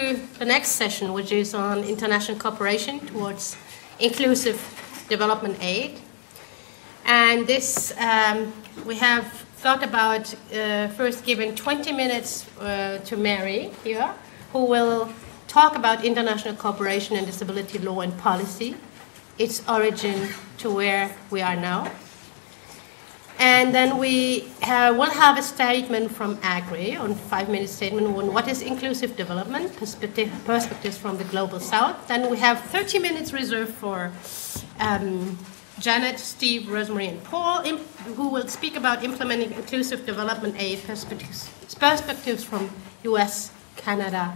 The next session, which is on international cooperation towards inclusive development aid. And this, we have thought about first giving 20 minutes to Mary here, who will talk about international cooperation and disability law and policy, its origin to where we are now. And then we will have a statement from Agri, on 5-minute statement on what is inclusive development, perspectives from the Global South. Then we have 30 minutes reserved for Janet, Steve, Rosemary, and Paul, who will speak about implementing inclusive development aid perspectives from US, Canada,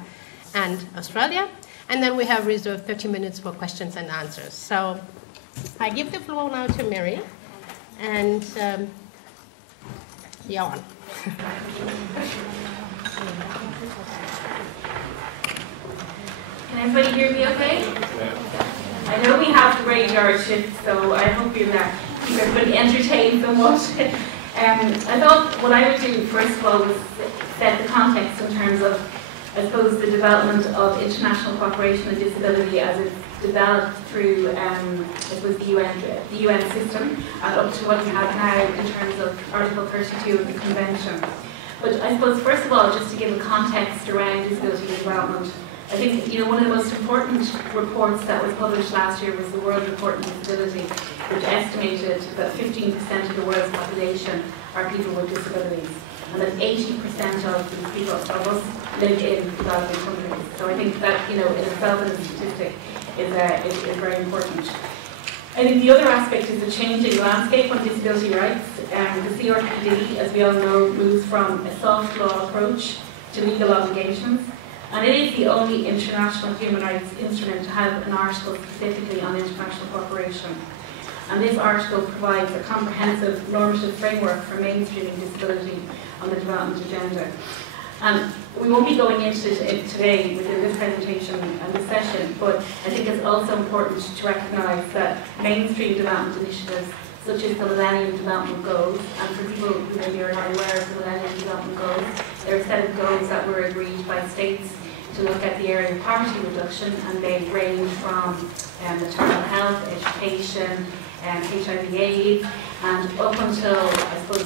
and Australia. And then we have reserved 30 minutes for questions and answers. So I give the floor now to Mary. And yeah, on. Can everybody hear me okay? I know we have the graveyard shift, so I hope you'll keep everybody entertained somewhat. I thought what I would do first of all was set the context in terms of, I suppose, the development of international cooperation and disability as it's developed through, I suppose, the UN system and up to what we have now in terms of Article 32 of the Convention. But I suppose, first of all, just to give a context around disability development, I think one of the most important reports that was published last year was the World Report on Disability, which estimated that 15% of the world's population are people with disabilities, and that 80% of the people of us live in developing countries. So I think that, in itself as a statistic is very important. I think the other aspect is the changing landscape on disability rights. The CRPD, as we all know, moves from a soft law approach to legal obligations, and it is the only international human rights instrument to have an article specifically on international cooperation. And this article provides a comprehensive normative framework for mainstreaming disability on the development agenda. And we won't be going into it today within this presentation and this session, but I think it's also important to recognise that mainstream development initiatives such as the Millennium Development Goals, and for people who maybe are not aware of the Millennium Development Goals, they're a set of goals that were agreed by states to look at the area of poverty reduction, and they range from maternal health, education, HIV/AIDS, and up until, I suppose,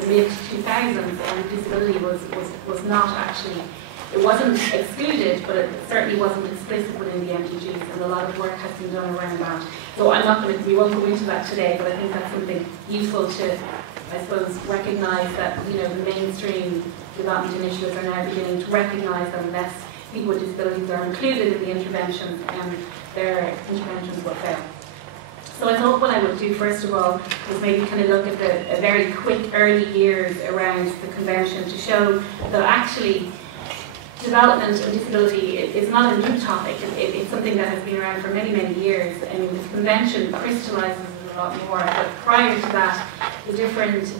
the mid-2000s, disability was not actually, it wasn't excluded, but it certainly wasn't explicit within the MDGs, and a lot of work has been done around that. So we won't go into that today, but I think that's something useful to, I suppose, recognise that, the mainstream development initiatives are now beginning to recognise that unless people with disabilities are included in the interventions, their interventions will fail. So I thought what I would do first of all was maybe kind of look at the very quick early years around the Convention to show that actually development and disability is not a new topic. It's something that has been around for many, many years. I mean, the Convention crystallises it a lot more, but prior to that, the different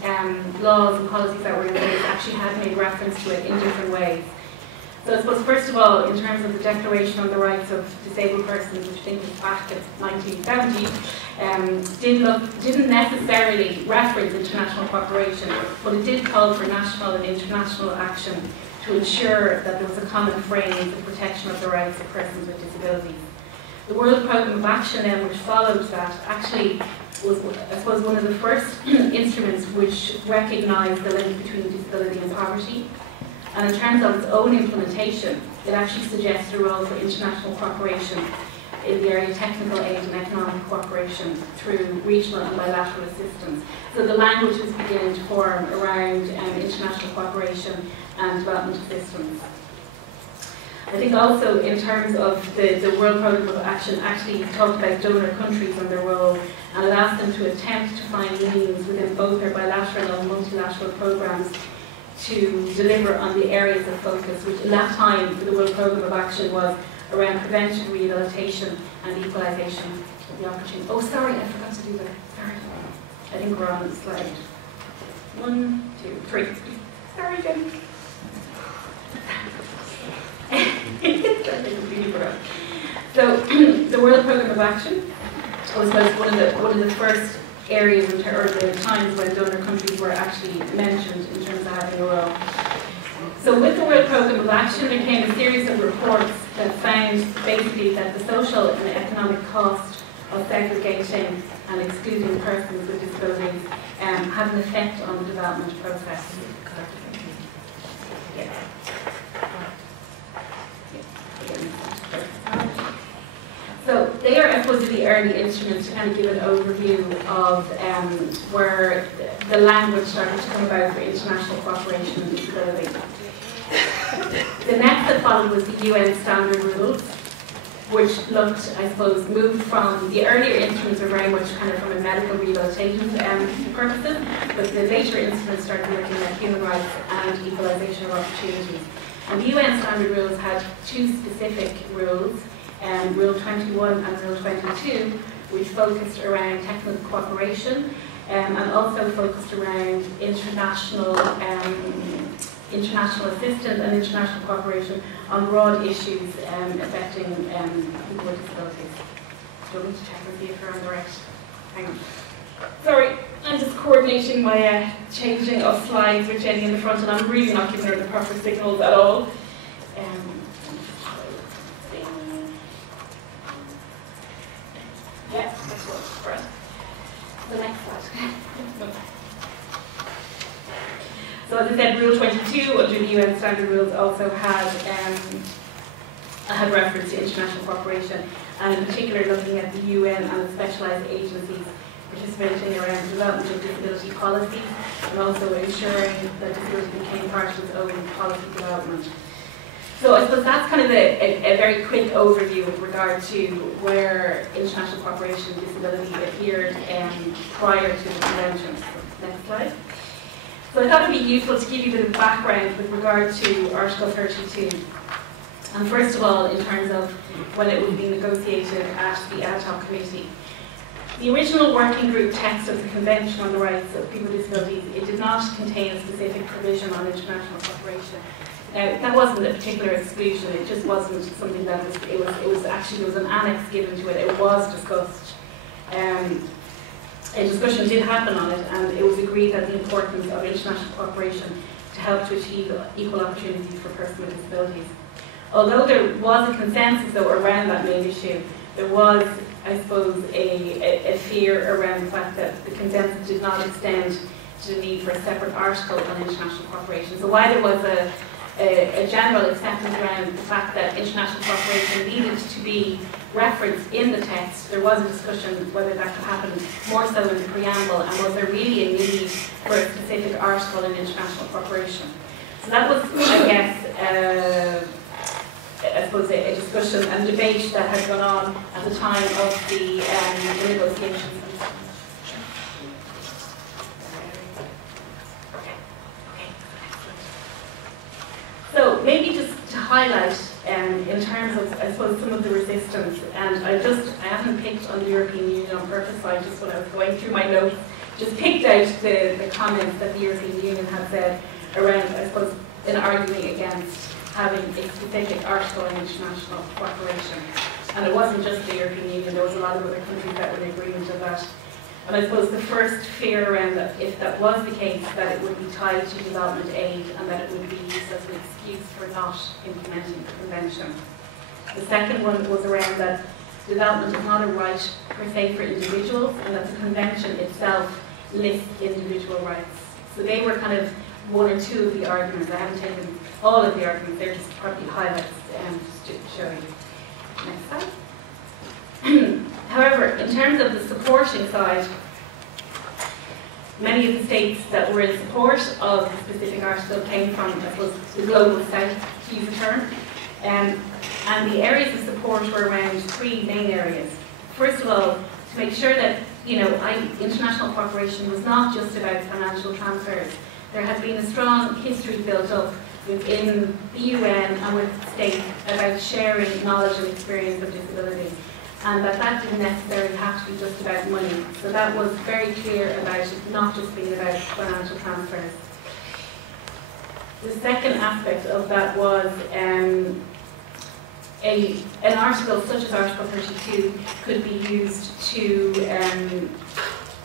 laws and policies that were in place actually had made reference to it in different ways. So I suppose, first of all, in terms of the Declaration on the Rights of Disabled Persons, which I think was back in 1970, didn't necessarily reference international cooperation, but it did call for national and international action to ensure that there was a common frame for protection of the rights of persons with disabilities. The World Programme of Action then, which followed that, actually was, I suppose, one of the first instruments which recognised the link between disability and poverty. And in terms of its own implementation, it actually suggests a role for international cooperation in the area of technical aid and economic cooperation through regional and bilateral assistance. So the language is beginning to form around international cooperation and development assistance. I think also in terms of the World Programme of Action actually talked about donor countries and their role, and it asked them to attempt to find means within both their bilateral and multilateral programmes to deliver on the areas of focus, which in that time for the World Programme of Action was around prevention, rehabilitation and equalisation of the opportunity. Oh, sorry, I forgot to do that. Sorry. I think we're on the slide. 1, 2, 3. Sorry, Jenny. So the World Programme of Action was one of the first areas or the times when donor countries were actually mentioned in terms of having a role. So with the World Programme of Action, there came a series of reports that found basically that the social and economic cost of segregating and excluding persons with disabilities had an effect on the development process. Yeah. So they are, I suppose, the early instruments to kind of give an overview of where the language started to come about for international cooperation and disability. The next that followed was the UN Standard Rules, which looked, I suppose, moved from the earlier instruments were very much kind of from a medical rehabilitation purposes, but the later instruments started looking at human rights and equalisation of opportunities. And the UN Standard Rules had two specific rules, Rule 21 and Rule 22, which focused around technical cooperation and also focused around international assistance and international cooperation on broad issues affecting people with disabilities. So I need to check and see if you're on the right. Hang on. Sorry, I'm just coordinating my changing of slides with Jenny in the front, and I'm really not giving her the proper signals at all. Yeah, that's what's right. The next slide. So as I said, Rule 22 under the UN Standard Rules also had reference to international cooperation, and in particular looking at the UN and the specialised agencies participating around development of disability policies, and also ensuring that disability became part of its own policy development. So I suppose that's kind of a very quick overview with regard to where international cooperation and disability appeared prior to the convention. So, next slide. So I thought it would be useful to give you a bit of background with regard to Article 32. And first of all, in terms of when it would be negotiated at the ad hoc committee. The original working group text of the Convention on the Rights of People with Disabilities, it did not contain a specific provision on international cooperation. Now, that wasn't a particular exclusion, it just wasn't something that there was an annex given to it, it was discussed. A discussion did happen on it, and it was agreed that the importance of international cooperation to help to achieve equal opportunities for persons with disabilities. Although there was a consensus though around that main issue, there was, I suppose, a fear around the fact that the consensus did not extend to the need for a separate article on international cooperation. So while there was a general acceptance around the fact that international cooperation needed to be referenced in the text, there was a discussion whether that could happen more so in the preamble, and was there really a need for a specific article in international cooperation. So that was, I guess, I suppose a discussion and debate that had gone on at the time of the negotiations. So maybe just to highlight in terms of, I suppose, some of the resistance, and I haven't picked on the European Union on purpose, so I just, when I was going through my notes, just picked out the comments that the European Union had said around, I suppose, in arguing against having a specific article in international cooperation. And it wasn't just the European Union, there was a lot of other countries that were in agreement with that. And I suppose the first fear around that, if that was the case, that it would be tied to development aid and that it would be used as an excuse for not implementing the convention. The second one was around that development is not a right per se for individuals, and that the convention itself lists individual rights. So they were kind of one or two of the arguments. I haven't taken all of the arguments, they're just probably highlights just to show you. Next slide. However, in terms of the supporting side, many of the states that were in support of the specific article came from, I suppose, the global south, to use the term. And the areas of support were around three main areas. First of all, to make sure that international cooperation was not just about financial transfers. There had been a strong history built up within the UN and with states about sharing knowledge and experience of disability, and that didn't necessarily have to be just about money. So that was very clear about it not just being about financial transfers. The second aspect of that was an article such as Article 32 could be used to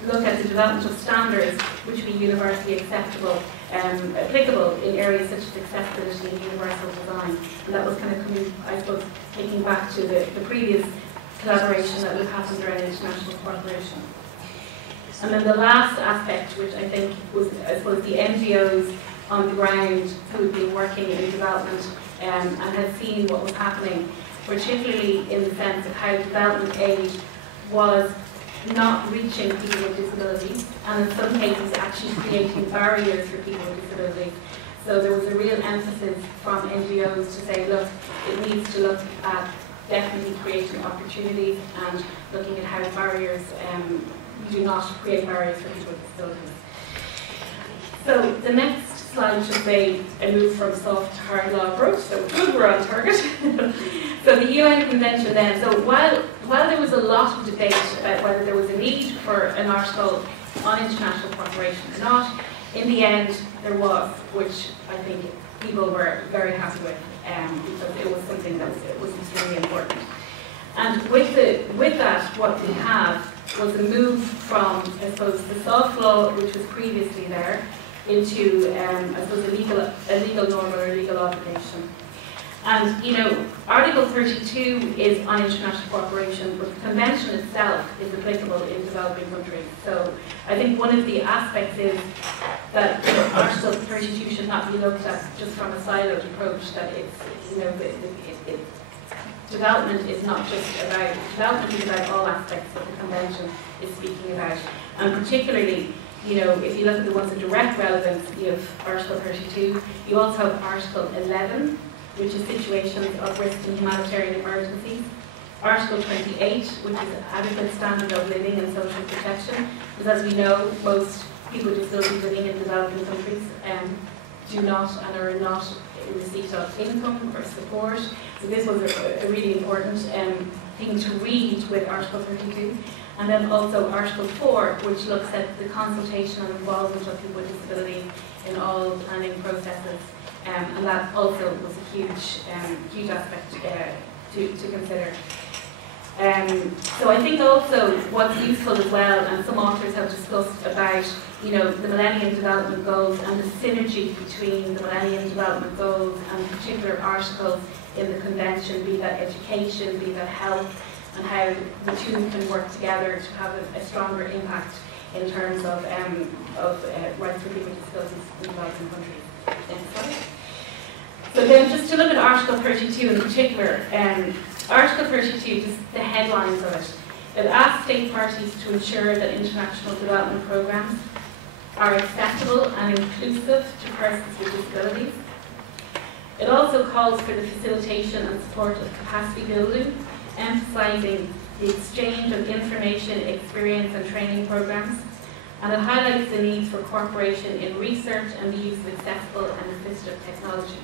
look at the development of standards which would be universally acceptable applicable in areas such as accessibility and universal design. And that was kind of coming, I suppose, taking back to the previous collaboration that would happen around international cooperation. And then the last aspect, which I think was, I suppose, the NGOs on the ground who had been working in development and had seen what was happening, particularly in the sense of how development aid was not reaching people with disabilities, and in some cases actually creating barriers for people with disabilities. So there was a real emphasis from NGOs to say, look, it needs to look at definitely creating opportunities and looking at how barriers do not create barriers for people with disabilities. So the next slide should say a move from soft to hard law approach, so we're on target. So the UN Convention then, so while there was a lot of debate about whether there was a need for an article on international cooperation or not, in the end there was, which I think people were very happy with, because it was something that was extremely important. And with that, what we have was a move from, I suppose, the soft law, which was previously there, into, I suppose, a legal norm or a legal obligation. And, you know, Article 32 is on international cooperation, but the Convention itself is applicable in developing countries. So I think one of the aspects is that, you know, Article 32 should not be looked at just from a siloed approach, that it's, you know, development is not just about, development is about all aspects that the Convention is speaking about. And particularly, you know, if you look at the ones of direct relevance, you have Article 32, you also have Article 11, which is situations of risk and humanitarian emergencies. Article 28, which is adequate standard of living and social protection, because as we know, most people with disabilities living in developing countries do not and are not in receipt of income or support. So this was a really important thing to read with Article 32. And then also Article 4, which looks at the consultation and involvement of people with disabilities in all planning processes. And that also was a huge aspect to consider. So I think also what's useful as well, and some authors have discussed about, you know, the Millennium Development Goals and the synergy between the Millennium Development Goals and particular articles in the Convention, be that education, be that health, and how the two can work together to have a stronger impact in terms of rights for people with disabilities in developing countries. Next slide. So then just to look at Article 32 in particular, Article 32, just the headlines of it. It asks state parties to ensure that international development programs are accessible and inclusive to persons with disabilities. It also calls for the facilitation and support of capacity building, emphasising the exchange of information, experience and training programs, and it highlights the need for cooperation in research and the use of accessible and assistive technologies.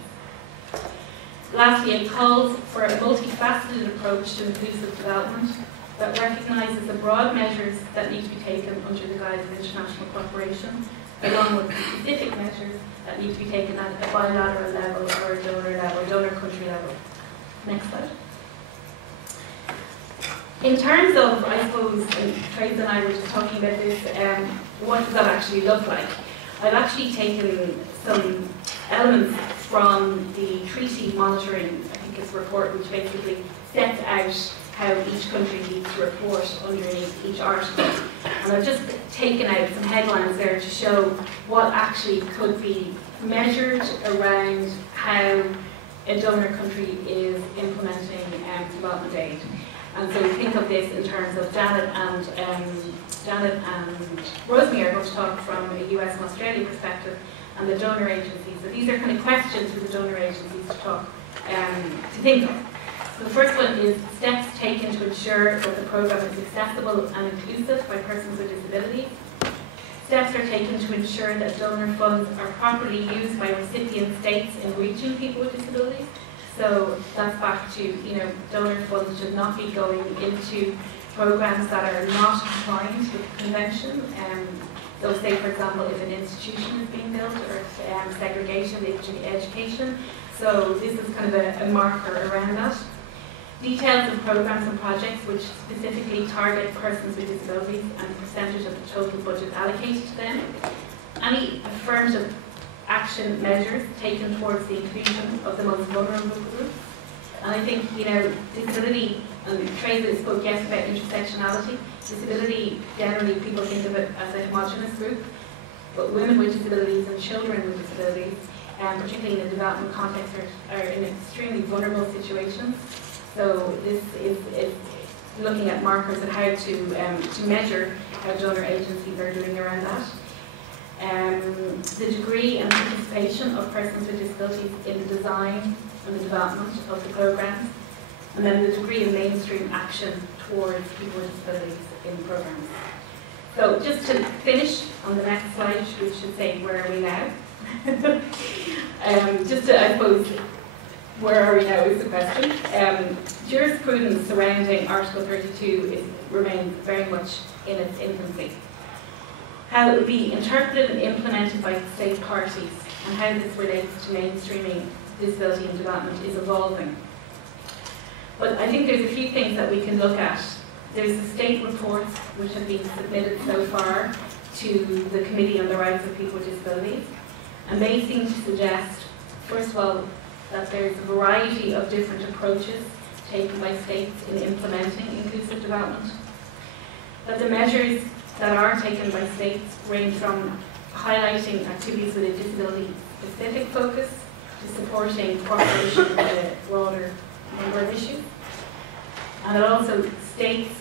Lastly, it calls for a multifaceted approach to inclusive development that recognises the broad measures that need to be taken under the guise of international cooperation, along with specific measures that need to be taken at a bilateral level or a donor country level. Next slide. In terms of, I suppose, Trace and I were just talking about this, what does that actually look like? I've actually taken some elements from the treaty monitoring, I think it's a report which basically sets out how each country needs to report underneath each article. And I've just taken out some headlines there to show what actually could be measured around how a donor country is implementing development aid. And so we think of this in terms of Janet and Rosemary are going to talk from a US and Australia perspective, and the donor agencies. So these are kind of questions for the donor agencies to talk, to think of. So the first one is steps taken to ensure that the programme is accessible and inclusive by persons with disabilities. Steps are taken to ensure that donor funds are properly used by recipient states in reaching people with disabilities. So that's back to, you know, donor funds should not be going into programs that are not compliant with the Convention. So say, for example, if an institution is being built or if segregation in education. So this is kind of a marker around that. Details of programs and projects which specifically target persons with disabilities and percentage of the total budget allocated to them. Any affirmative action measures taken towards the inclusion of the most vulnerable groups. And I think, you know, disability, and Theresa spoke yesterday about intersectionality. Disability, generally people think of it as a homogenous group, but women with disabilities and children with disabilities, particularly in the development context, are in extremely vulnerable situations. So this is looking at markers and how to measure how donor agencies are doing around that. The degree and participation of persons with disabilities in the design and the development of the programs, and then the degree of mainstream action towards people with disabilities in programs. So just to finish on the next slide, we should say, where are we now? Just to, I suppose, where are we now is the question. Jurisprudence surrounding Article 32 remains very much in its infancy. How it will be interpreted and implemented by state parties and how this relates to mainstreaming disability and development is evolving. But I think there's a few things that we can look at. There's the state reports which have been submitted so far to the Committee on the Rights of People with Disabilities, and they seem to suggest, first of all, that there's a variety of different approaches taken by states in implementing inclusive development, that the measures that are taken by states range from highlighting activities with a disability-specific focus to supporting cooperation with a broader number of issues, and it also states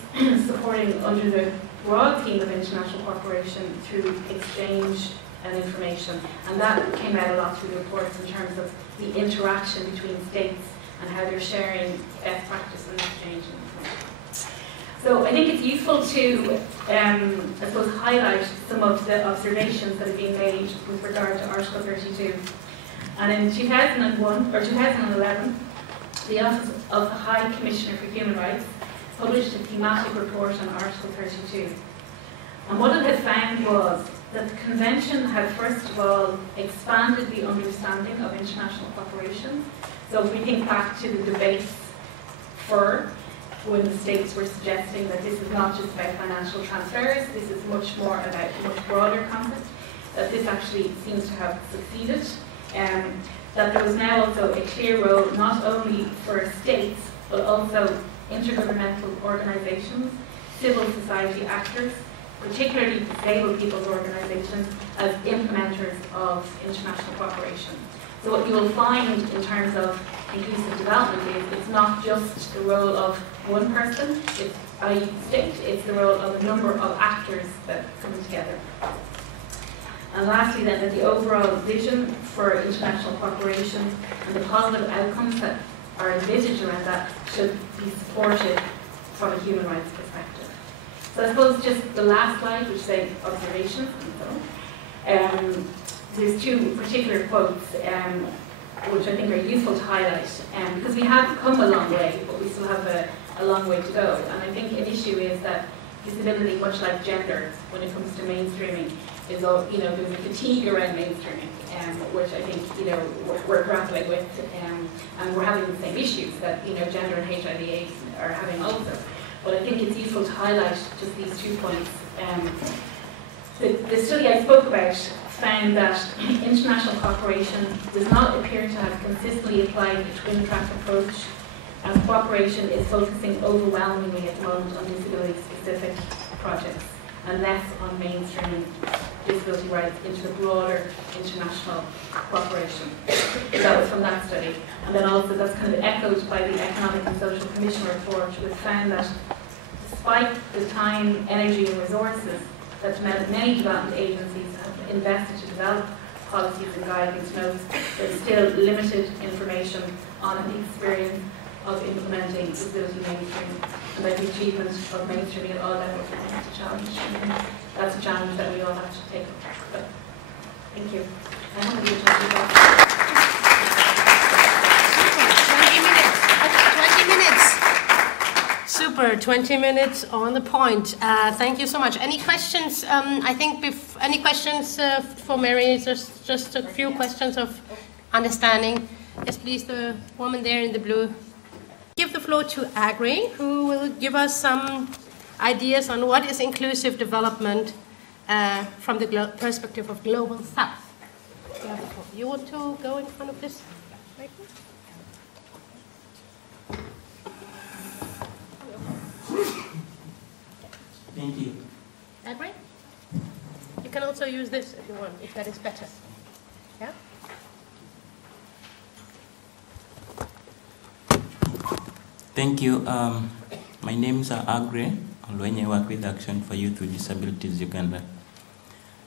supporting under the broad theme of international cooperation through exchange and information, and that came out a lot through the reports in terms of the interaction between states and how they're sharing best practice and exchange information. So I think it's useful to, I suppose, highlight some of the observations that have been made with regard to Article 32. And in 2011, the Office of the High Commissioner for Human Rights published a thematic report on Article 32. And what it had found was that the Convention had first of all expanded the understanding of international cooperation. So if we think back to the debates when the states were suggesting that this is not just about financial transfers, this is much more about a much broader concept, that this actually seems to have succeeded. That there was now also a clear role not only for states, but also intergovernmental organisations, civil society actors, particularly disabled people's organisations, as implementers of international cooperation. So what you will find in terms of inclusive development is it's not just the role of one person, i.e. state, it's the role of a number of actors that come together. And lastly then, that the overall vision for international cooperation and the positive outcomes that are envisaged around that should be supported from a human rights perspective. So I suppose just the last slide, which say observations and so. There's two particular quotes which I think are useful to highlight, because we have come a long way, but we still have a long way to go. And I think an issue is that disability, much like gender, when it comes to mainstreaming, is all, you know, there's a fatigue around mainstreaming, which I think, you know, we're grappling with, and we're having the same issues that, you know, gender and HIV/AIDS are having also. But I think it's useful to highlight just these 2 points. The study I spoke about found that international cooperation does not appear to have consistently applied a twin-track approach, as cooperation is focusing overwhelmingly at the moment on disability-specific projects and less on mainstreaming disability rights into the broader international cooperation. That was from that study. And then also that's kind of echoed by the Economic and Social Commission report, which found that despite the time, energy and resources that many development agencies have invested to develop policies and guidance notes, there's still limited information on the experience of implementing disability mainstreaming, and that the achievement of mainstreaming at all levels remains a challenge. And that's a challenge that we all have to take up. So, thank you. I hope you talk about 20 minutes. Super, 20 minutes on the point. Thank you so much. Any questions? I think any questions for Mary? Just a few questions of understanding. Yes, please, the woman there in the blue. Give the floor to Agri, who will give us some ideas on what is inclusive development from the perspective of Global South. You want to go in front of this microphone? Thank you. That way? You can also use this if you want, if that is better. Yeah? Thank you. My name is Agre Olwenye. I work with Action for Youth with Disabilities Uganda.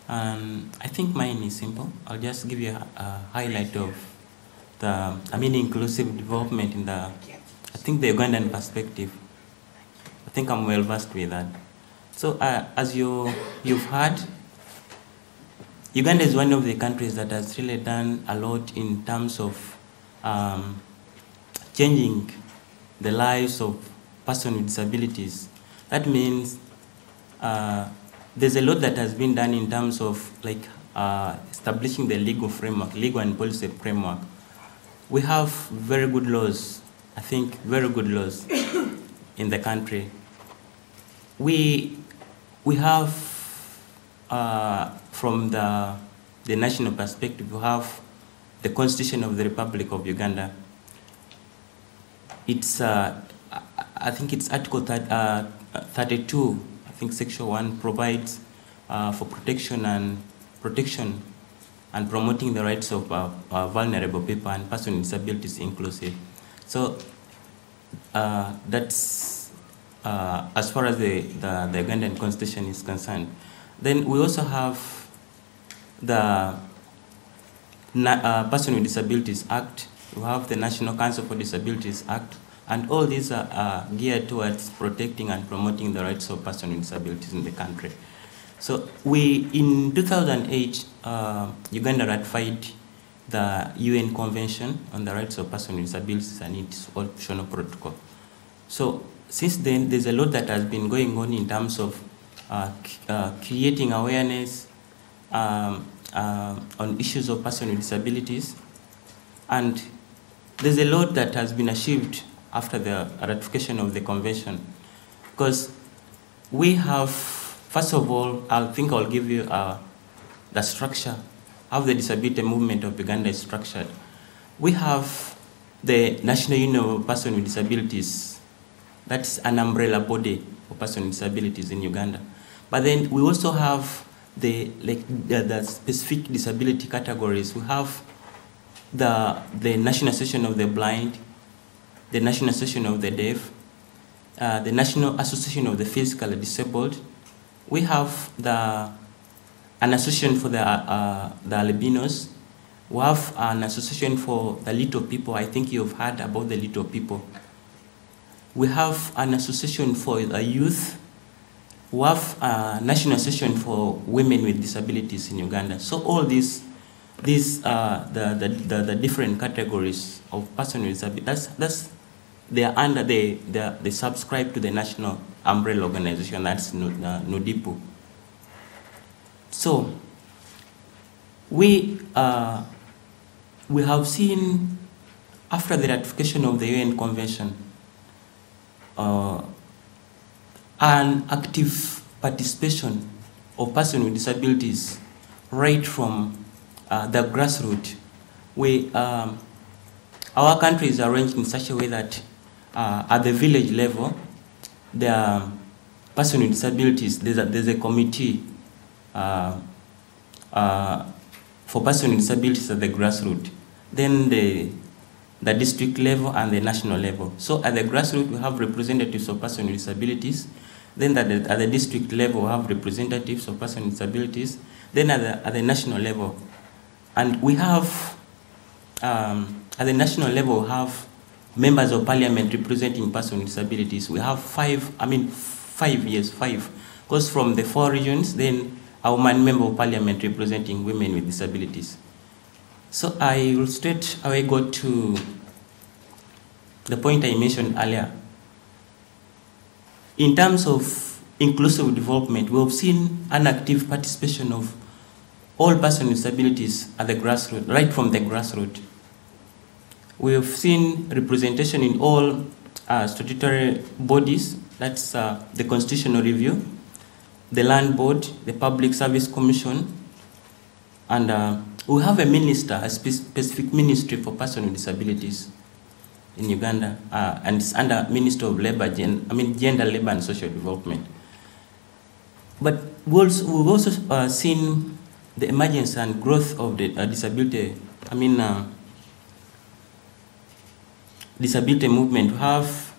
I think mine is simple. I'll just give you a highlight of the, inclusive development in the, the Ugandan perspective. I think I'm well versed with that. So as you've heard, Uganda is one of the countries that has really done a lot in terms of changing the lives of persons with disabilities. That means there's a lot that has been done in terms of establishing the legal framework, legal and policy framework. We have very good laws, I think very good laws in the country. We have, from the national perspective, we have the Constitution of the Republic of Uganda. It's, I think it's Article 32, I think Section 1 provides for protection and promoting the rights of vulnerable people and persons with disabilities inclusive. So that's as far as the Ugandan Constitution is concerned. Then we also have the Person with Disabilities Act. We have the National Council for Disabilities Act, and all these are geared towards protecting and promoting the rights of persons with disabilities in the country. So in 2008, Uganda ratified the UN Convention on the Rights of Persons with Disabilities and its optional protocol. So since then, there's a lot that has been going on in terms of creating awareness on issues of persons with disabilities. And there's a lot that has been achieved after the ratification of the convention. Because we have, first of all, I think I'll give you the structure, how the disability movement of Uganda is structured. We have the National Union of Persons with Disabilities. That's an umbrella body for persons with disabilities in Uganda. But then we also have the specific disability categories. We have the National Association of the Blind, the National Association of the Deaf, the National Association of the Physically Disabled. We have an association for the albinos. We have an association for the little people. I think you've heard about the little people. We have an association for the youth. We have a national association for women with disabilities in Uganda. So all these are the different categories of persons with disabilities. They are under they subscribe to the national umbrella organization, that's NODIPU. So we have seen after the ratification of the UN Convention an active participation of persons with disabilities right from the grassroots. Our country is arranged in such a way that at the village level, there are persons with disabilities. There's a committee for persons with disabilities at the grassroots. Then the district level and the national level. So at the grassroots, we have representatives of persons with disabilities. Then at the district level, we have representatives of persons with disabilities. Then at the national level. And we have, at the national level, we have members of parliament representing persons with disabilities. We have five. Because from the 4 regions, then our member of parliament representing women with disabilities. So I will straight away go to the point I mentioned earlier. In terms of inclusive development, we have seen an active participation of all persons with disabilities at the grassroots, right from the grassroots. We have seen representation in all statutory bodies, that's the Constitutional Review, the Land Board, the Public Service Commission, and We have a minister, a specific ministry for persons with disabilities in Uganda, and it's under Ministry of Labor, Gender, Labor and Social Development. But we've also seen the emergence and growth of the disability movement. We have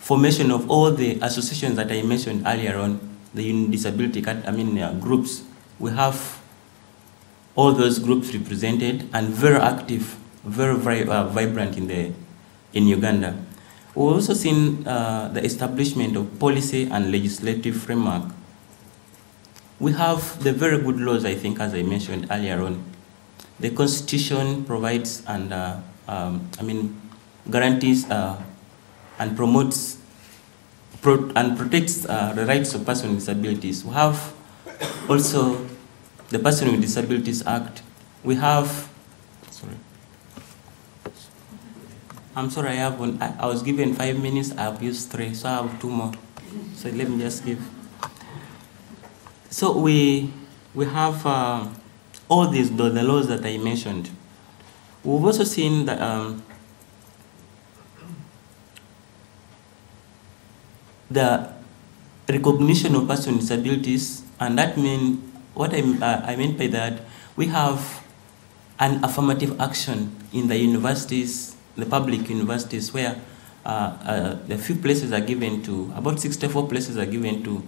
formation of all the associations that I mentioned earlier on, the disability groups. We have all those groups represented and very active, very vibrant in Uganda. We've also seen the establishment of policy and legislative framework. We have the very good laws, I think, as I mentioned earlier on. The Constitution provides and guarantees and promotes and protects the rights of persons with disabilities. We have also the Person with Disabilities Act. We have, I was given 5 minutes, I've used 3, so I have 2 more. So let me just give. So we have all these, the laws that I mentioned. We've also seen that the recognition of persons with disabilities, and that means, what I meant by that, we have an affirmative action in the universities, the public universities, where the few places are given to, about 64 places are given to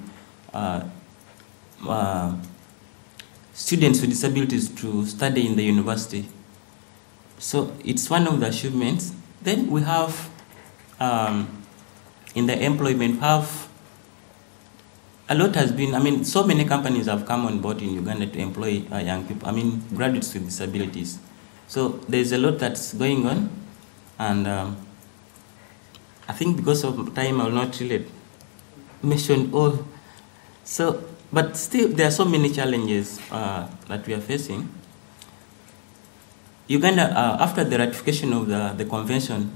students with disabilities to study in the university. So it's one of the achievements. Then we have, in the employment, a lot has been, so many companies have come on board in Uganda to employ young people, graduates with disabilities. So there's a lot that's going on, and I think because of time, I will not really mention all. So, but still, there are so many challenges that we are facing. Uganda, after the ratification of the convention,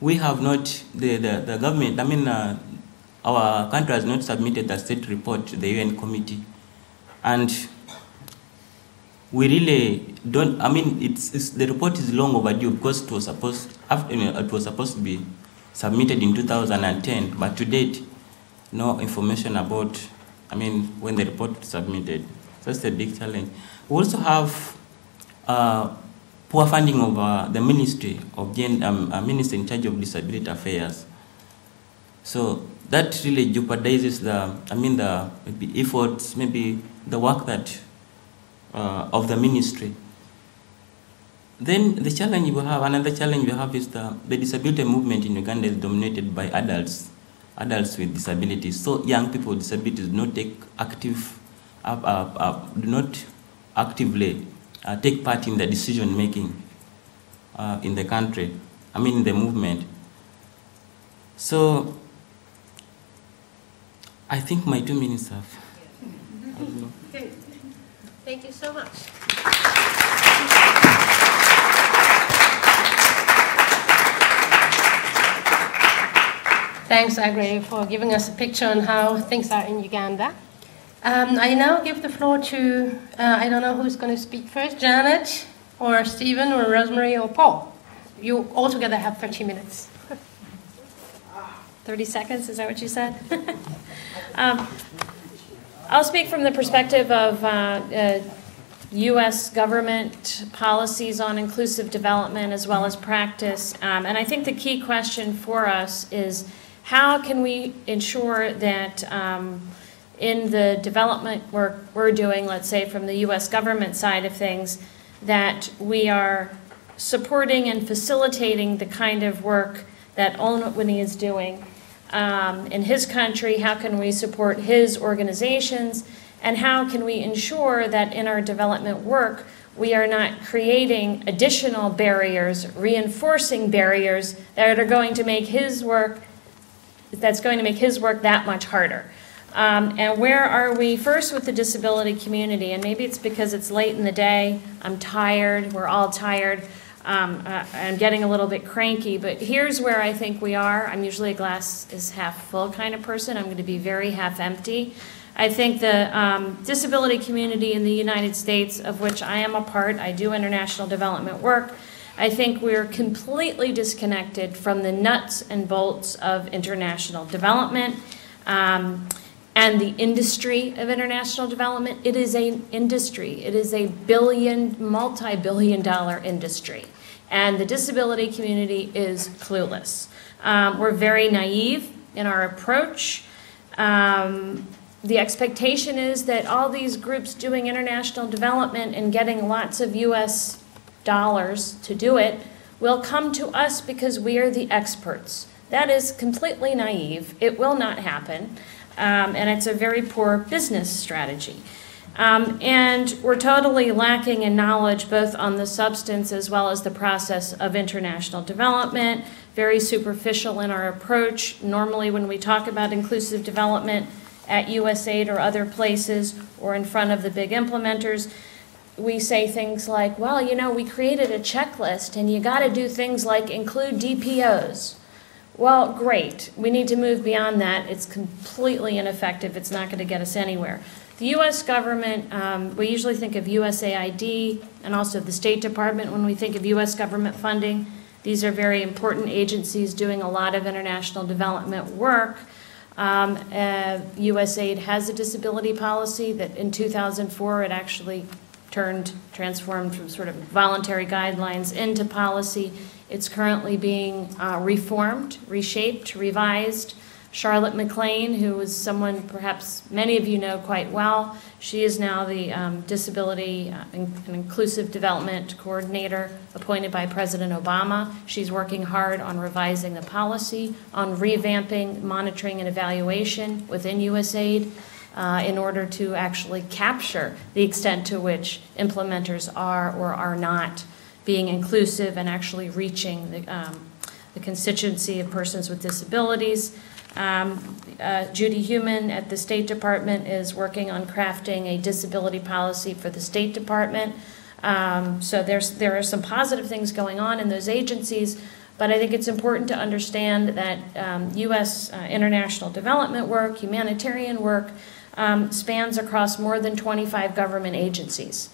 we have not, the government, our country has not submitted the state report to the UN committee. And we really don't, the report is long overdue because it was supposed to be submitted in 2010, but to date, no information about, when the report was submitted. So that's a big challenge. We also have poor funding of the Ministry of Minister in charge of Disability Affairs. So that really jeopardizes the maybe efforts, maybe the work that of the ministry. Then the challenge we have, another challenge we have is the disability movement in Uganda is dominated by adults with disabilities. So young people with disabilities do not take actively take part in the decision making in the country, in the movement. So I think my 2 minutes have. Okay. Thank you so much. Thanks, Agri, for giving us a picture on how things are in Uganda. I now give the floor to, I don't know who's going to speak first, Janet, or Stephen, or Rosemary, or Paul. You all together have 30 minutes. 30 seconds, is that what you said? I'll speak from the perspective of U.S. government policies on inclusive development as well as practice. And I think the key question for us is how can we ensure that in the development work we're doing, let's say from the U.S. government side of things, that we are supporting and facilitating the kind of work that Olnwini is doing in his country. How can we support his organizations, and how can we ensure that in our development work we are not creating additional barriers, reinforcing barriers that are going to make his work that much harder. And where are we? First with the disability community, and maybe it's because it's late in the day, I'm tired, we're all tired, I'm getting a little bit cranky, but here's where I think we are. I'm usually a glass is half full kind of person. I'm going to be very half empty. I think the disability community in the United States, of which I am a part, I do international development work, I think we're completely disconnected from the nuts and bolts of international development and the industry of international development. It is an industry. It is a multi-billion-dollar industry. And the disability community is clueless. We're very naive in our approach. The expectation is that all these groups doing international development and getting lots of US dollars to do it will come to us because we are the experts. That is completely naive. It will not happen. And it's a very poor business strategy. And we're totally lacking in knowledge both on the substance as well as the process of international development, very superficial in our approach. Normally when we talk about inclusive development at USAID or other places or in front of the big implementers, we say things like, well, you know, we created a checklist and you got to do things like include DPOs. Well, great. We need to move beyond that. It's completely ineffective. It's not going to get us anywhere. The U.S. government, we usually think of USAID and also the State Department when we think of U.S. government funding. These are very important agencies doing a lot of international development work. USAID has a disability policy that in 2004 it actually transformed from sort of voluntary guidelines into policy. It's currently being reformed, reshaped, revised. Charlotte McLean, who was someone perhaps many of you know quite well, she is now the Disability and Inclusive Development Coordinator appointed by President Obama. She's working hard on revising the policy, on revamping monitoring and evaluation within USAID in order to actually capture the extent to which implementers are or are not being inclusive and actually reaching the constituency of persons with disabilities. Judy Heumann at the State Department is working on crafting a disability policy for the State Department. So there are some positive things going on in those agencies, but I think it's important to understand that U.S. international development work, humanitarian work, spans across more than 25 government agencies.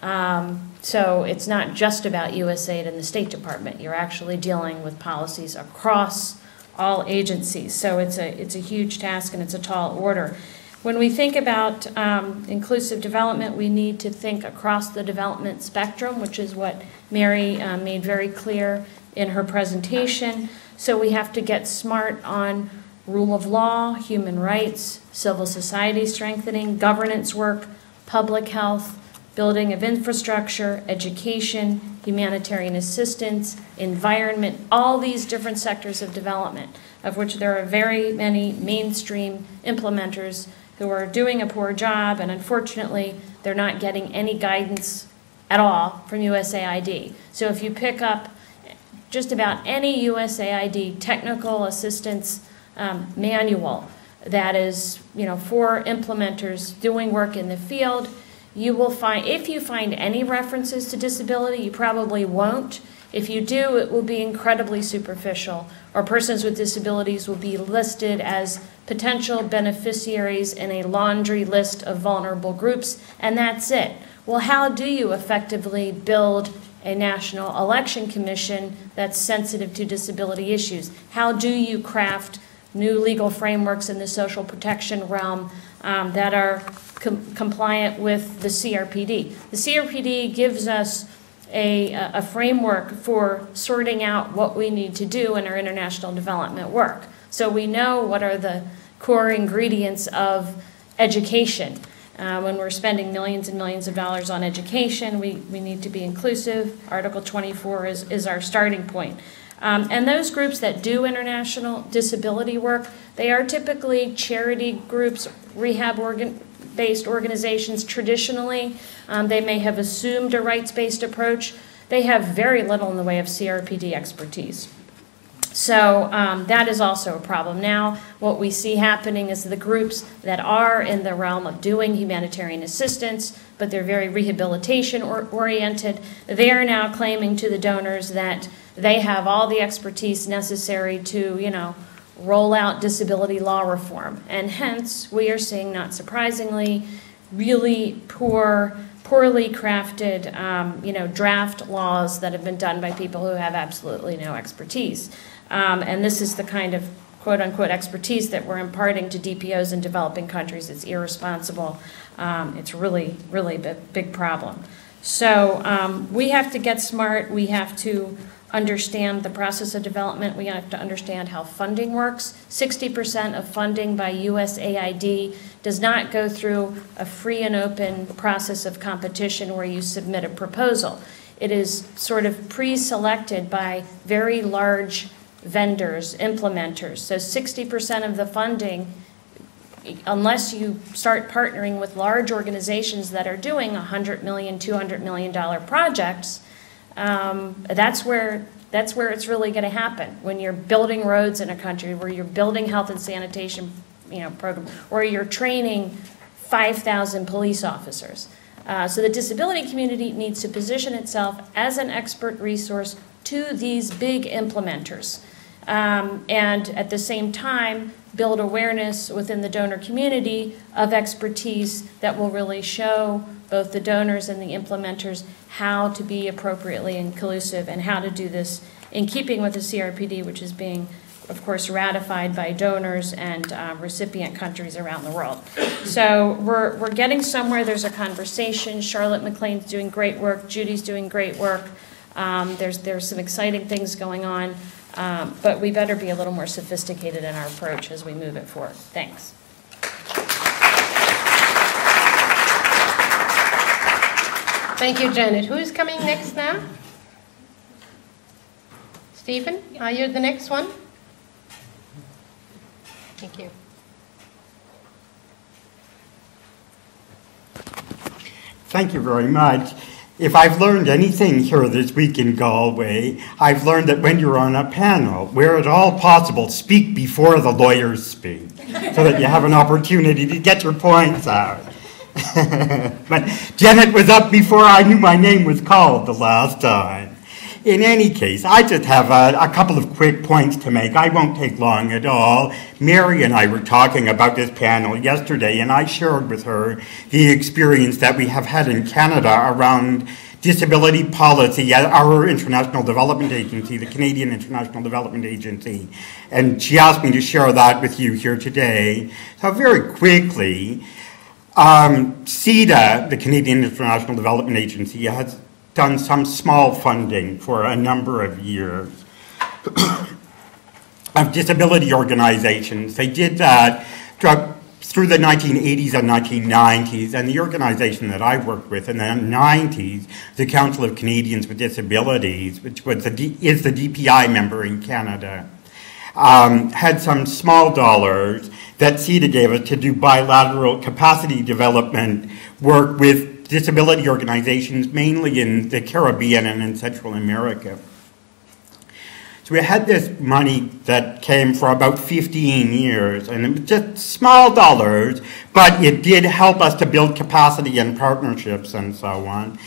So it's not just about USAID and the State Department. You're actually dealing with policies across all agencies. So it's a huge task and it's a tall order. When we think about inclusive development, we need to think across the development spectrum, which is what Mary made very clear in her presentation. So we have to get smart on rule of law, human rights, civil society strengthening, governance work, public health, building of infrastructure, education, humanitarian assistance, environment, all these different sectors of development, of which there are very many mainstream implementers who are doing a poor job, and unfortunately, they're not getting any guidance at all from USAID. So if you pick up just about any USAID technical assistance manual that is, for implementers doing work in the field, you will find, if you find any references to disability, you probably won't. If you do, it will be incredibly superficial, or persons with disabilities will be listed as potential beneficiaries in a laundry list of vulnerable groups, and that's it. Well, how do you effectively build a national election commission that's sensitive to disability issues? How do you craft new legal frameworks in the social protection realm that are compliant with the CRPD? The CRPD gives us a framework for sorting out what we need to do in our international development work. So we know what are the core ingredients of education. When we're spending millions and millions of dollars on education, we need to be inclusive. Article 24 is our starting point. And those groups that do international disability work, they are typically charity groups, rehab-based organizations traditionally. They may have assumed a rights-based approach. They have very little in the way of CRPD expertise. So that is also a problem. Now, what we see happening is the groups that are in the realm of doing humanitarian assistance, but they're very rehabilitation-oriented, they are now claiming to the donors that they have all the expertise necessary to, roll out disability law reform. And hence, we are seeing, not surprisingly, really poorly crafted, draft laws that have been done by people who have absolutely no expertise. And this is the kind of quote-unquote expertise that we're imparting to DPOs in developing countries. It's irresponsible. It's really, really a big problem. So we have to get smart. We have to understand the process of development. We have to understand how funding works. 60% of funding by USAID does not go through a free and open process of competition where you submit a proposal. It is sort of pre-selected by very large vendors, implementers. So 60% of the funding, unless you start partnering with large organizations that are doing $100 million, $200 million projects, that's where it's really going to happen. When you're building roads in a country, where you're building health and sanitation, program, or you're training 5,000 police officers. So the disability community needs to position itself as an expert resource to these big implementers, and at the same time build awareness within the donor community of expertise that will really show both the donors and the implementers how to be appropriately inclusive and how to do this in keeping with the CRPD, which is being, of course, ratified by donors and recipient countries around the world. So we're getting somewhere. There's a conversation. Charlotte McLean's doing great work. Judy's doing great work. There's some exciting things going on, but we better be a little more sophisticated in our approach as we move it forward. Thanks. Thank you, Janet. Who's coming next now? Stephen, are you the next one? Thank you. Thank you very much. If I've learned anything here this week in Galway, I've learned that when you're on a panel, where at all possible, speak before the lawyers speak, so that you have an opportunity to get your points out. But Janet was up before I knew my name was called the last time. In any case, I just have a couple of quick points to make. I won't take long at all. Mary and I were talking about this panel yesterday, and I shared with her the experience that we have had in Canada around disability policy at our International Development Agency, the Canadian International Development Agency. And she asked me to share that with you here today. So very quickly, CEDA, the Canadian International Development Agency, has done some small funding for a number of years of disability organizations. They did that through the 1980s and 1990s, and the organization that I worked with in the 90s, the Council of Canadians with Disabilities, which was is the DPI member in Canada, had some small dollars that CEDA gave us to do bilateral capacity development work with disability organizations, mainly in the Caribbean and in Central America. So we had this money that came for about 15 years, and it was just small dollars, but it did help us to build capacity and partnerships and so on.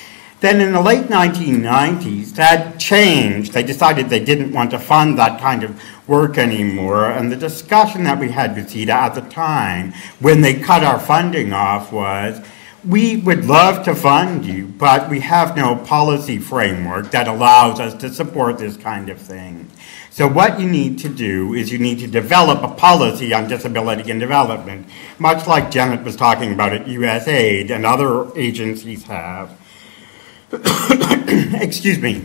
Then in the late 1990s, that changed. They decided they didn't want to fund that kind of work anymore, and the discussion that we had with CEDA at the time, when they cut our funding off, was, we would love to fund you, but we have no policy framework that allows us to support this kind of thing. So what you need to do is you need to develop a policy on disability and development, much like Janet was talking about at USAID and other agencies have. Excuse me.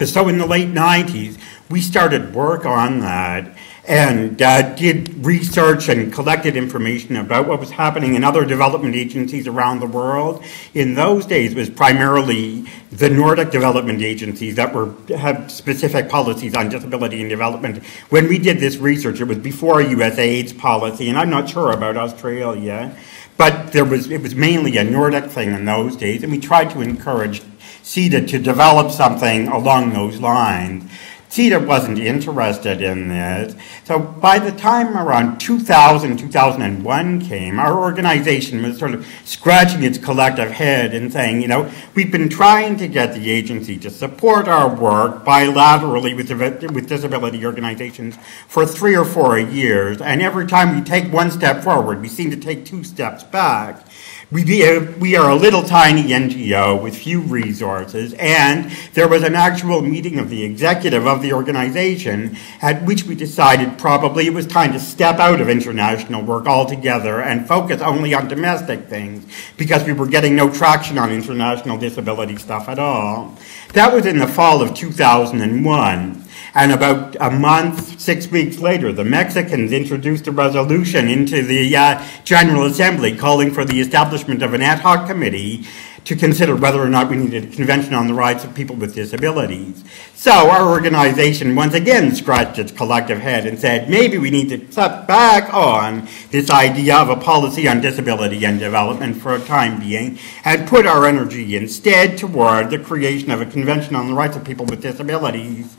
So in the late 90s, we started work on that and did research and collected information about what was happening in other development agencies around the world. In those days, it was primarily the Nordic development agencies that had specific policies on disability and development. When we did this research, it was before USAID's policy, and I'm not sure about Australia, but it was mainly a Nordic thing in those days, and we tried to encourage CEDA to develop something along those lines. CETA wasn't interested in this. So by the time around 2000, 2001 came, our organization was sort of scratching its collective head and saying, you know, we've been trying to get the agency to support our work bilaterally with disability organizations for 3 or 4 years, and every time we take one step forward, we seem to take 2 steps back. We are a little tiny NGO with few resources, and there was an actual meeting of the executive of the organization at which we decided probably it was time to step out of international work altogether and focus only on domestic things because we were getting no traction on international disability stuff at all. That was in the fall of 2001. And about a month, 6 weeks later, the Mexicans introduced a resolution into the General Assembly calling for the establishment of an ad hoc committee to consider whether or not we needed a convention on the rights of people with disabilities. So our organization once again scratched its collective head and said, maybe we need to step back on this idea of a policy on disability and development for a time being and put our energy instead toward the creation of a convention on the rights of people with disabilities,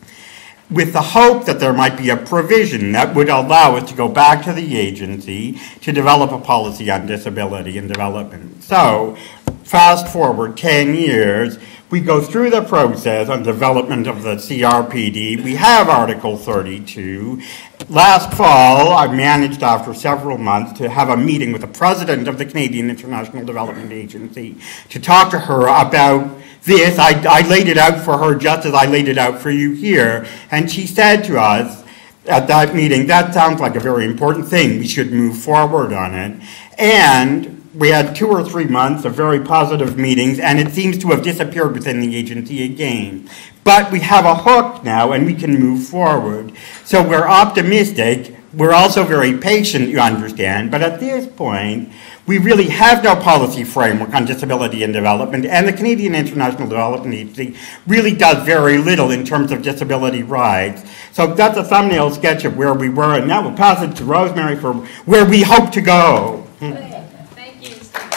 with the hope that there might be a provision that would allow us to go back to the agency to develop a policy on disability and development. So, fast forward 10 years, we go through the process on development of the CRPD. We have Article 32. Last fall, I managed, after several months, to have a meeting with the president of the Canadian International Development Agency to talk to her about this. I laid it out for her just as I laid it out for you here. And she said to us at that meeting, that sounds like a very important thing. We should move forward on it. And we had 2 or 3 months of very positive meetings, and it seems to have disappeared within the agency again. But we have a hook now, and we can move forward. So we're optimistic. We're also very patient, you understand. But at this point, we really have no policy framework on disability and development, and the Canadian International Development Agency really does very little in terms of disability rights. So that's a thumbnail sketch of where we were, and now we'll pass it to Rosemary for where we hope to go. Okay. Thank you, Stephen.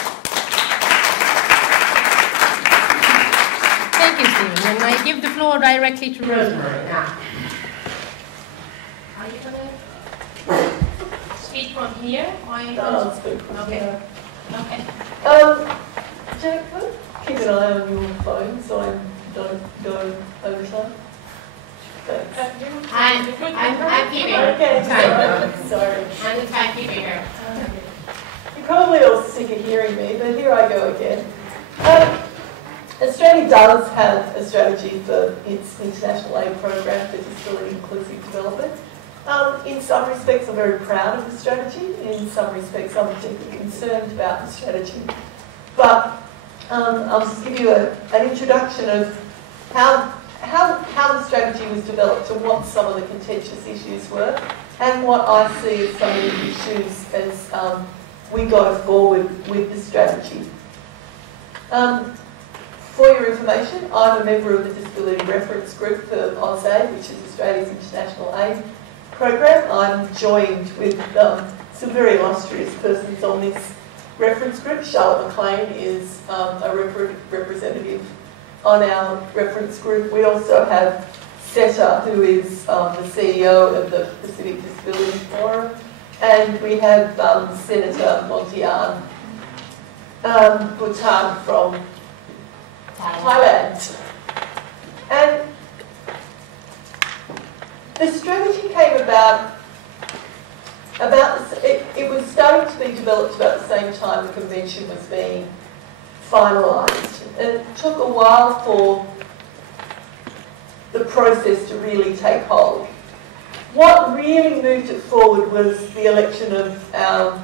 Thank you, Stephen. And I give the floor directly to Rosemary now. Are you going to speak from here? Or are you I'll speak from okay. here. Okay. Jennifer, keep an eye on your phone so I don't go over time. Thanks. I'm keeping. Okay, Time. sorry. I'm the timekeeper here. You're probably all sick of hearing me, but here I go again. Australia does have a strategy for its international aid program for disability inclusive development. In some respects, I'm very proud of the strategy. In some respects, I'm particularly concerned about the strategy. But I'll just give you an introduction of how the strategy was developed and what some of the contentious issues were, and what I see as some of the issues as we go forward with the strategy. For your information, I'm a member of the Disability Reference Group for AusAid, which is Australia's international aid program. I'm joined with some very illustrious persons on this reference group. Charlotte McLean is a representative on our reference group. We also have Seta, who is the CEO of the Pacific Disability Forum, and we have Senator Montian Bhutan from Thailand. And the strategy came about it was starting to be developed about the same time the convention was being finalised. It took a while for the process to really take hold. What really moved it forward was the election of our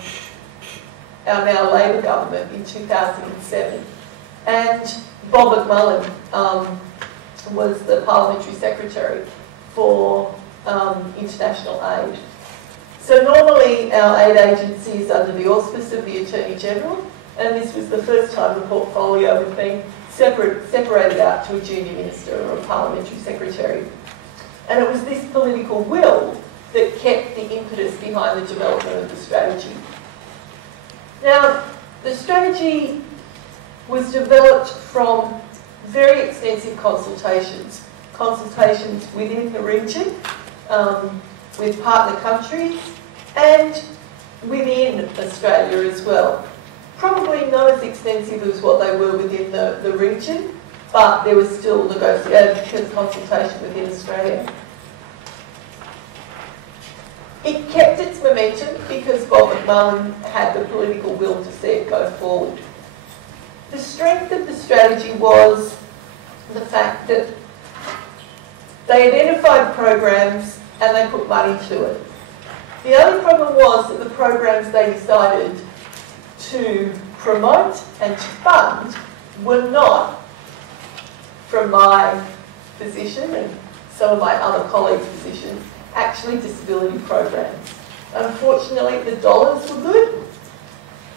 now Labor government in 2007. And Bob McMullen was the Parliamentary Secretary for international aid. So normally our aid agency is under the auspice of the Attorney General, and this was the first time the portfolio had been separated out to a junior minister or a parliamentary secretary. And it was this political will that kept the impetus behind the development of the strategy. Now, the strategy was developed from very extensive consultations consultations within the region, with partner countries, and within Australia as well. Probably not as extensive as what they were within the region, but there was still consultation within Australia. It kept its momentum because Bob McMullen had the political will to see it go forward. The strength of the strategy was the fact that they identified programs and they put money to it. The only problem was that the programs they decided to promote and to fund were not, from my position and some of my other colleagues' positions, actually disability programs. Unfortunately, the dollars were good.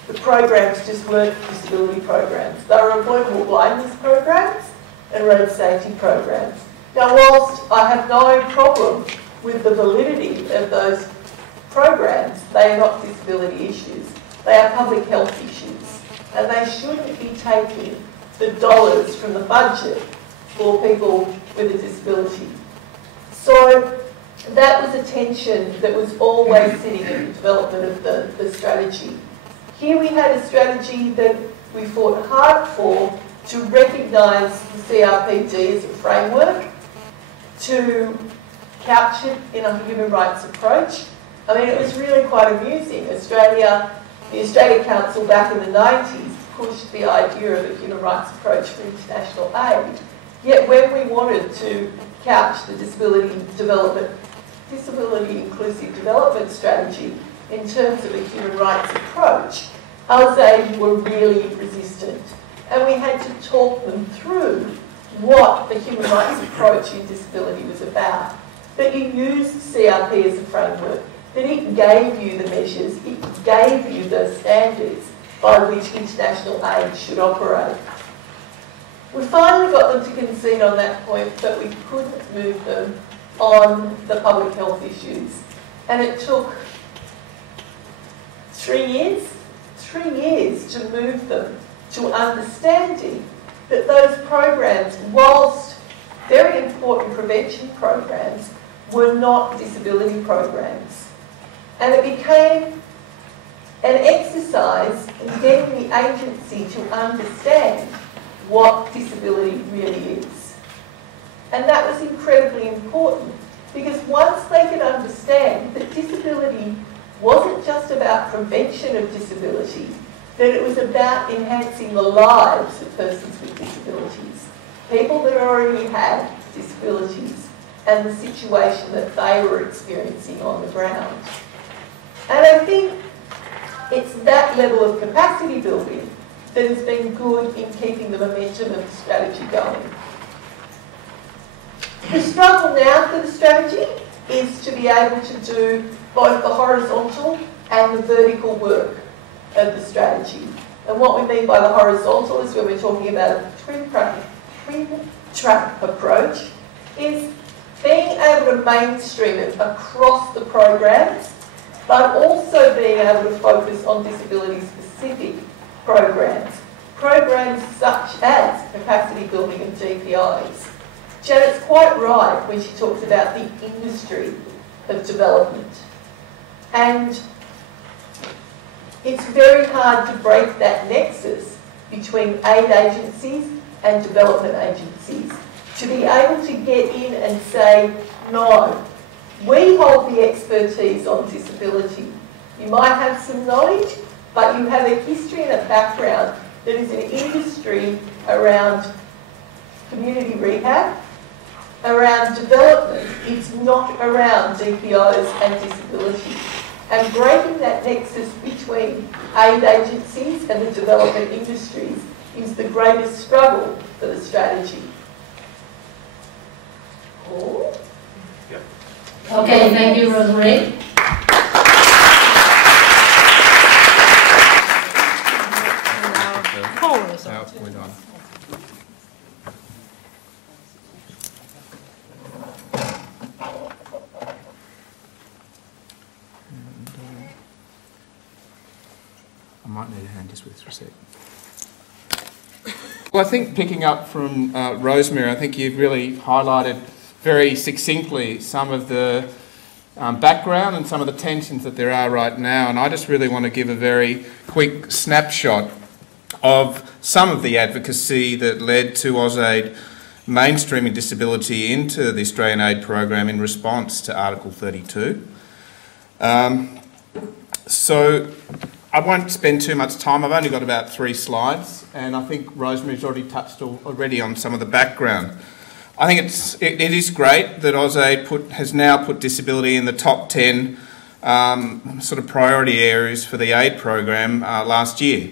The programs just weren't disability programs. They were avoidable blindness programs and road safety programs. Now, whilst I have no problem with the validity of those programs, they are not disability issues. They are public health issues. And they shouldn't be taking the dollars from the budget for people with a disability. So that was a tension that was always sitting in the development of the strategy. Here we had a strategy that we fought hard for to recognise the CRPD as a framework, to couch it in a human rights approach. I mean, it was really quite amusing. The Australia Council back in the 90s pushed the idea of a human rights approach for international aid. Yet when we wanted to couch the disability inclusive development strategy in terms of a human rights approach, ALSAID were really resistant. And we had to talk them through what the human rights approach in disability was about. That you used CRP as a framework, that it gave you the measures, it gave you the standards by which international aid should operate. We finally got them to concede on that point, but we couldn't move them on the public health issues. And it took 3 years to move them to understanding that those programs, whilst very important prevention programs, were not disability programs. And it became an exercise in getting the agency to understand what disability really is. And that was incredibly important, because once they could understand that disability wasn't just about prevention of disability, that it was about enhancing the lives of persons with disabilities, people that already had disabilities, and the situation that they were experiencing on the ground. And I think it's that level of capacity building that has been good in keeping the momentum of the strategy going. The struggle now for the strategy is to be able to do both the horizontal and the vertical work of the strategy. And what we mean by the horizontal is when we're talking about a twin track approach, is being able to mainstream it across the programs, but also being able to focus on disability-specific programs. Programs such as capacity building and DPIs. Janet's quite right when she talks about the industry of development. And it's very hard to break that nexus between aid agencies and development agencies. To be able to get in and say, no, we hold the expertise on disability. You might have some knowledge, but you have a history and a background that is an industry around community rehab, around development. It's not around DPOs and disability. And breaking that nexus between aid agencies and the development industries is the greatest struggle for the strategy. Paul? Yep. Okay, thank you, Rosemary. Now we're done. I might need a hand just with this receipt. Well, I think picking up from Rosemary, I think you've really highlighted very succinctly some of the background and some of the tensions that there are right now, and I just really want to give a very quick snapshot of some of the advocacy that led to AusAid mainstreaming disability into the Australian aid program in response to Article 32. So I won't spend too much time. I've only got about 3 slides, and I think Rosemary's already touched already on some of the background. I think it is great that AusAid has now put disability in the top 10 sort of priority areas for the aid program last year.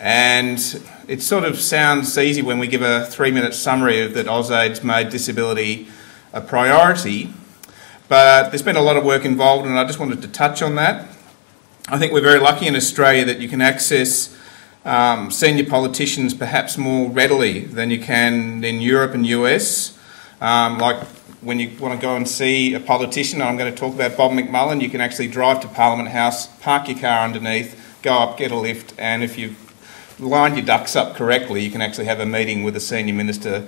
And it sort of sounds easy when we give a 3-minute summary of that AusAid's made disability a priority, but there's been a lot of work involved, and I just wanted to touch on that. I think we're very lucky in Australia that you can access senior politicians perhaps more readily than you can in Europe and US. Like when you want to go and see a politician, I'm going to talk about Bob McMullen, you can actually drive to Parliament House, park your car underneath, go up, get a lift, and if you've lined your ducks up correctly, you can actually have a meeting with a senior minister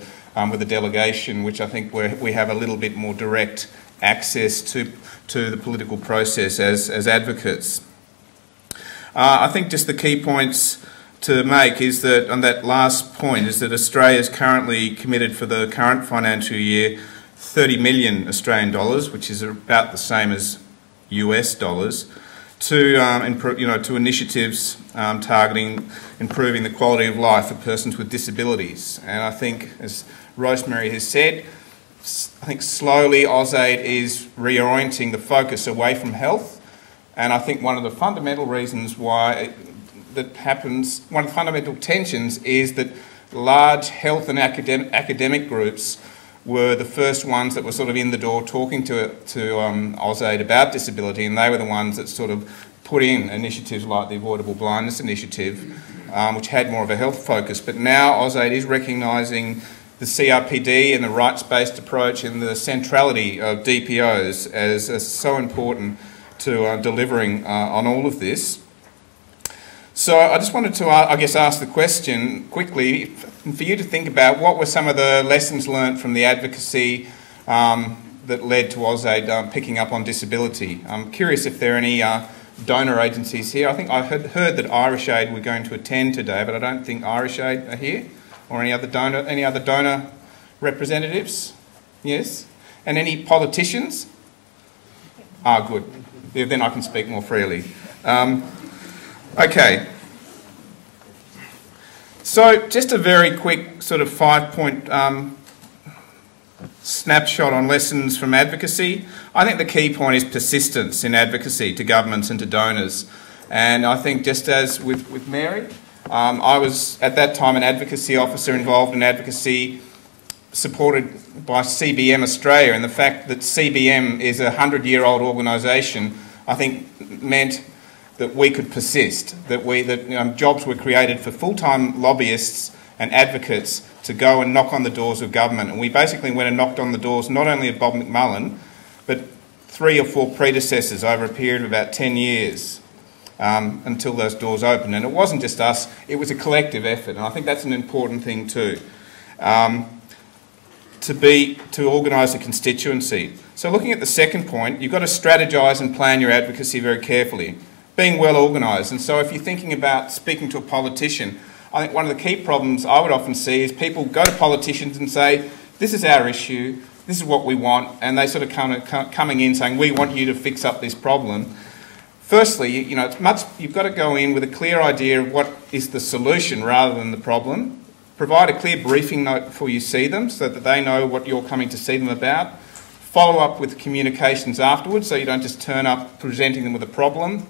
with a delegation, which I think we have a little bit more direct access to the political process as advocates. I think just the key points to make is that, on that last point, is that Australia is currently committed for the current financial year 30 million Australian dollars, which is about the same as US dollars, to initiatives targeting improving the quality of life of persons with disabilities. And I think, as Rosemary has said, I think slowly AusAid is reorienting the focus away from health. And I think one of the fundamental reasons why that happens, one of the fundamental tensions is that large health and academic groups were the first ones that were sort of in the door talking to AusAid about disability, and they were the ones that sort of put in initiatives like the Avoidable Blindness Initiative, which had more of a health focus. But now AusAid is recognising the CRPD and the rights-based approach and the centrality of DPOs as so important to delivering on all of this. So I just wanted to, I guess, ask the question quickly for you to think about what were some of the lessons learnt from the advocacy that led to AusAid picking up on disability. I'm curious if there are any donor agencies here. I think I heard that Irish Aid were going to attend today, but I don't think Irish Aid are here, or any other donor representatives. Yes, and any politicians? Ah, good. Yeah, then I can speak more freely. Okay, so just a very quick sort of 5-point snapshot on lessons from advocacy. I think the key point is persistence in advocacy to governments and to donors. And I think just as with Mary, I was at that time an advocacy officer involved in advocacy supported by CBM Australia, and the fact that CBM is a 100-year-old organisation, I think meant that we could persist, that jobs were created for full-time lobbyists and advocates to go and knock on the doors of government. And we basically went and knocked on the doors not only of Bob McMullen, but 3 or 4 predecessors over a period of about 10 years until those doors opened. And it wasn't just us, it was a collective effort. And I think that's an important thing too, to organise a constituency. So looking at the second point, you've got to strategise and plan your advocacy very carefully, being well organised. And so if you're thinking about speaking to a politician, I think one of the key problems I would often see is people go to politicians and say, this is our issue, this is what we want, and they sort of coming in saying, we want you to fix up this problem. Firstly, you've got to go in with a clear idea of what is the solution rather than the problem. Provide a clear briefing note before you see them so that they know what you're coming to see them about. Follow up with communications afterwards so you don't just turn up presenting them with a problem.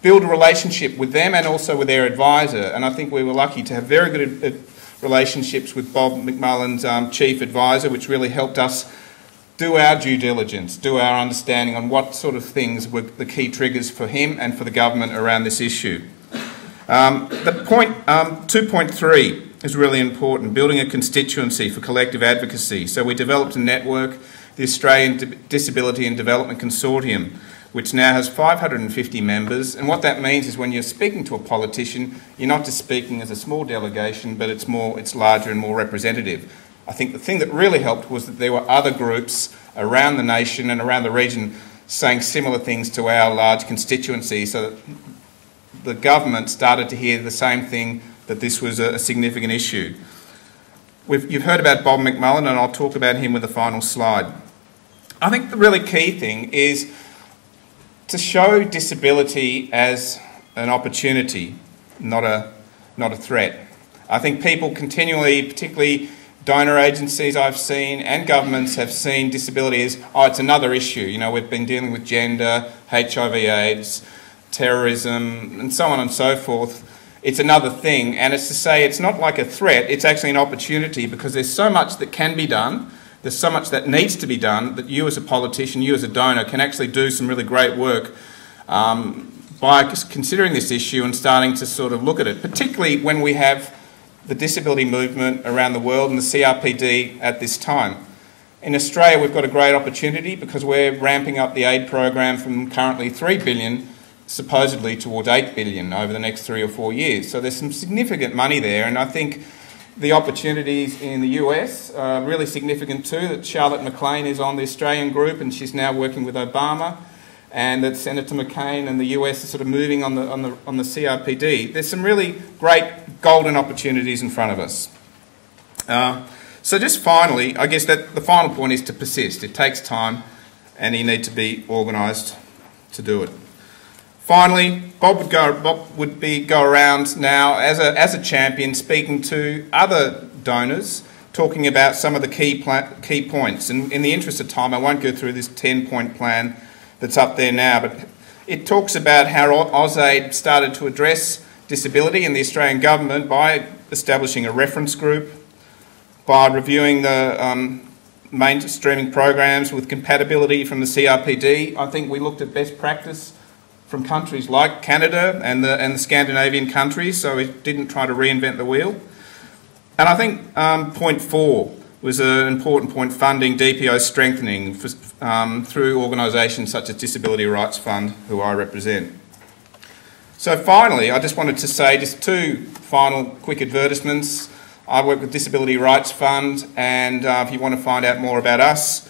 Build a relationship with them and also with their advisor. And I think we were lucky to have very good relationships with Bob McMullen's chief advisor, which really helped us do our due diligence, do our understanding on what sort of things were the key triggers for him and for the government around this issue. The point 2.3 is really important, building a constituency for collective advocacy. So we developed a network, the Australian Disability and Development Consortium, which now has 550 members. And what that means is when you're speaking to a politician, you're not just speaking as a small delegation, but it's larger and more representative. I think the thing that really helped was that there were other groups around the nation and around the region saying similar things to our large constituency, so that the government started to hear the same thing, that this was a significant issue. You've heard about Bob McMullen, and I'll talk about him with the final slide. I think the really key thing is to show disability as an opportunity, not a threat. I think people continually, particularly donor agencies I've seen and governments have seen disability as, oh, it's another issue. You know, we've been dealing with gender, HIV/AIDS, terrorism, and so on and so forth. It's another thing, and it's to say it's not like a threat, it's actually an opportunity, because there's so much that can be done, there's so much that needs to be done, that you as a politician, you as a donor, can actually do some really great work by considering this issue and starting to sort of look at it, particularly when we have the disability movement around the world and the CRPD at this time. In Australia, we've got a great opportunity because we're ramping up the aid program from currently $3 billion supposedly towards $8 billion over the next 3 or 4 years. So there's some significant money there, and I think the opportunities in the US are really significant too, that Charlotte McLean is on the Australian group and she's now working with Obama, and that Senator McCain and the US are sort of moving on the CRPD. There's some really great golden opportunities in front of us. So just finally, I guess that the final point is to persist. It takes time and you need to be organised to do it. Finally, Bob would go around now as a champion, speaking to other donors, talking about some of the key points. And in the interest of time, I won't go through this 10-point plan that's up there now, but it talks about how AusAid started to address disability in the Australian government by establishing a reference group, by reviewing the mainstreaming programs with compatibility from the CRPD. I think we looked at best practice from countries like Canada and the Scandinavian countries, so it didn't try to reinvent the wheel. And I think point 4 was an important point, funding DPO strengthening through organisations such as Disability Rights Fund, who I represent. So finally, I just wanted to say just 2 final quick advertisements. I work with Disability Rights Fund, and if you want to find out more about us,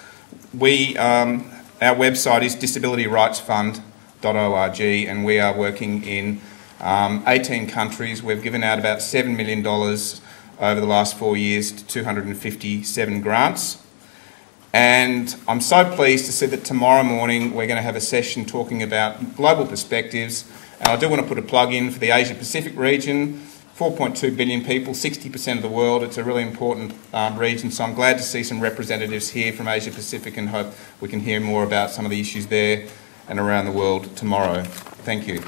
our website is disabilityrightsfund.org, and we are working in 18 countries. We've given out about $7 million over the last 4 years to 257 grants. And I'm so pleased to see that tomorrow morning we're going to have a session talking about global perspectives. And I do want to put a plug in for the Asia Pacific region. 4.2 billion people, 60% of the world. It's a really important region, so I'm glad to see some representatives here from Asia Pacific and hope we can hear more about some of the issues there and around the world tomorrow. Thank you.